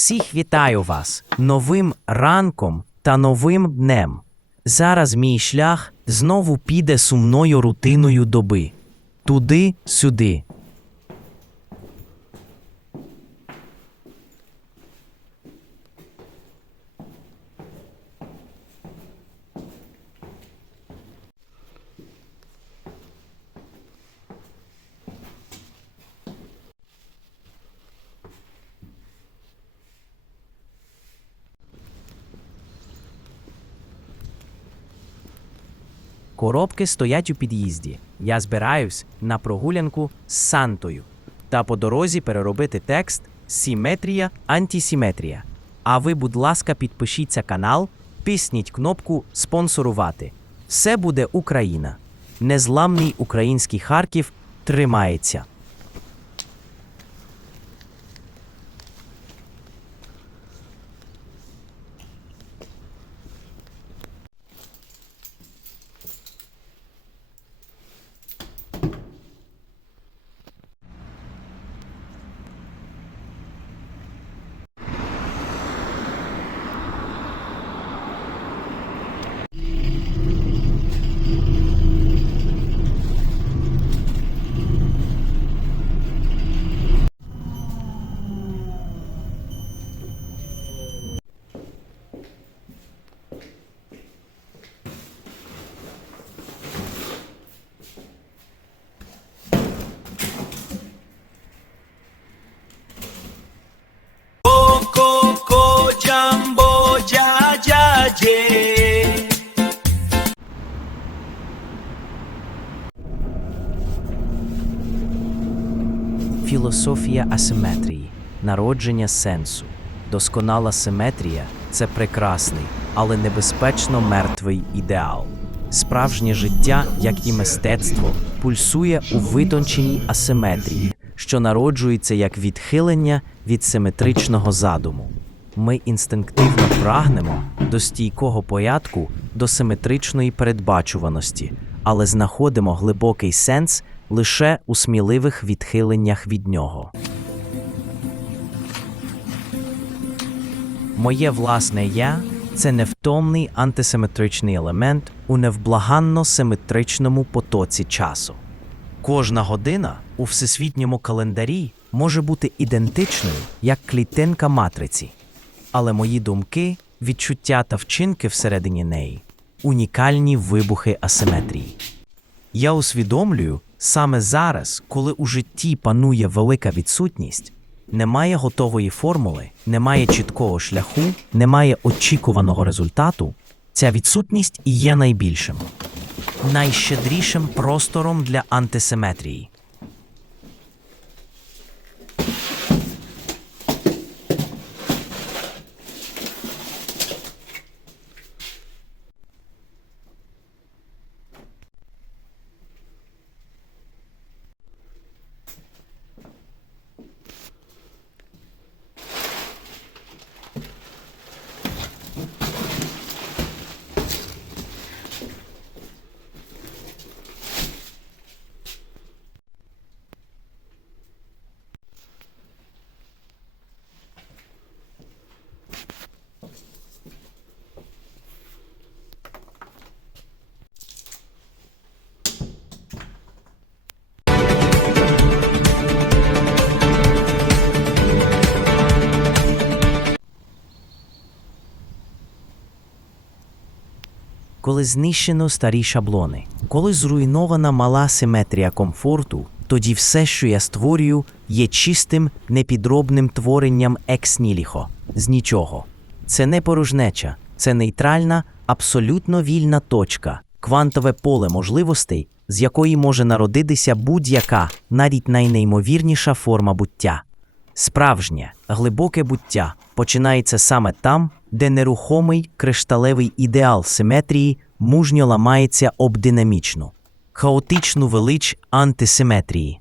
Всіх вітаю вас новим ранком та новим днем. Зараз мій шлях знову піде сумною рутиною доби. Туди, сюди. Коробки стоять у під'їзді. Я збираюсь на прогулянку з Сантою та по дорозі переробити текст Сіметрія Антісіметрія. А ви, будь ласка, підпишіться канал, пісніть кнопку спонсорувати. Все буде Україна. Незламний український Харків тримається. Філософія асиметрії, народження сенсу. Досконала симетрія це прекрасний, але небезпечно мертвий ідеал. Справжнє життя, як і мистецтво, пульсує у витонченій асиметрії, що народжується як відхилення від симетричного задуму. Ми інстинктивно прагнемо до стійкого порядку, до симетричної передбачуваності, але знаходимо глибокий сенс лише у сміливих відхиленнях від нього. Моє власне я це невтомний антисиметричний елемент у невблаганно симетричному потоці часу. Кожна година у всесвітньому календарі може бути ідентичною як клітинка матриці, але мої думки, відчуття та вчинки всередині неї унікальні вибухи асиметрії. Я усвідомлюю саме зараз, коли у житті панує велика відсутність, немає готової формули, немає чіткого шляху, немає очікуваного результату. Ця відсутність і є найбільшим, найщедрішим простором для антисиметрії. Коли знищено старі шаблони, коли зруйнована мала симетрія комфорту, тоді все, що я створюю, є чистим, непідробним творенням екс-ніліхо, з нічого. Це не порожнеча, це нейтральна, абсолютно вільна точка, квантове поле можливостей, з якої може народитися будь-яка, навіть найнеймовірніша форма буття. Справжнє, глибоке буття починається саме там, де нерухомий кришталевий ідеал симетрії мужньо ламається об динамічну, хаотичну велич антисиметрії.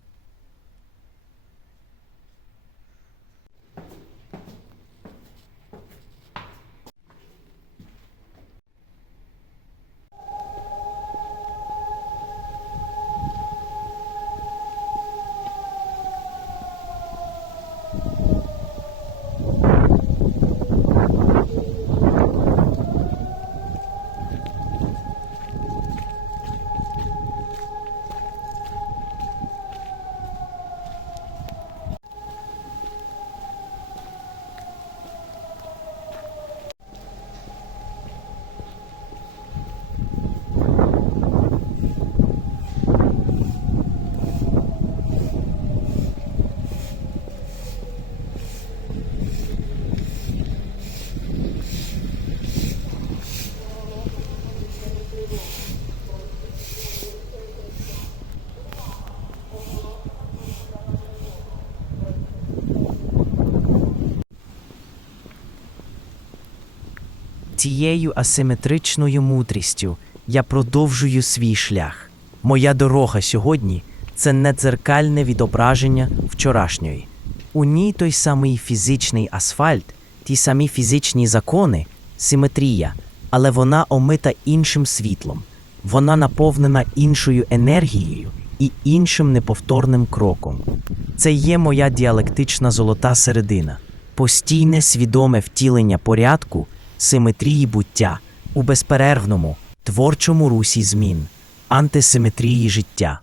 Цією асиметричною мудрістю я продовжую свій шлях. Моя дорога сьогодні це не дзеркальне відображення вчорашньої. У ній той самий фізичний асфальт, ті самі фізичні закони, симетрія, але вона омита іншим світлом. Вона наповнена іншою енергією і іншим неповторним кроком. Це є моя діалектична золота середина, постійне свідоме втілення порядку, симетрії буття у безперервному, творчому русі змін, антисиметрії життя.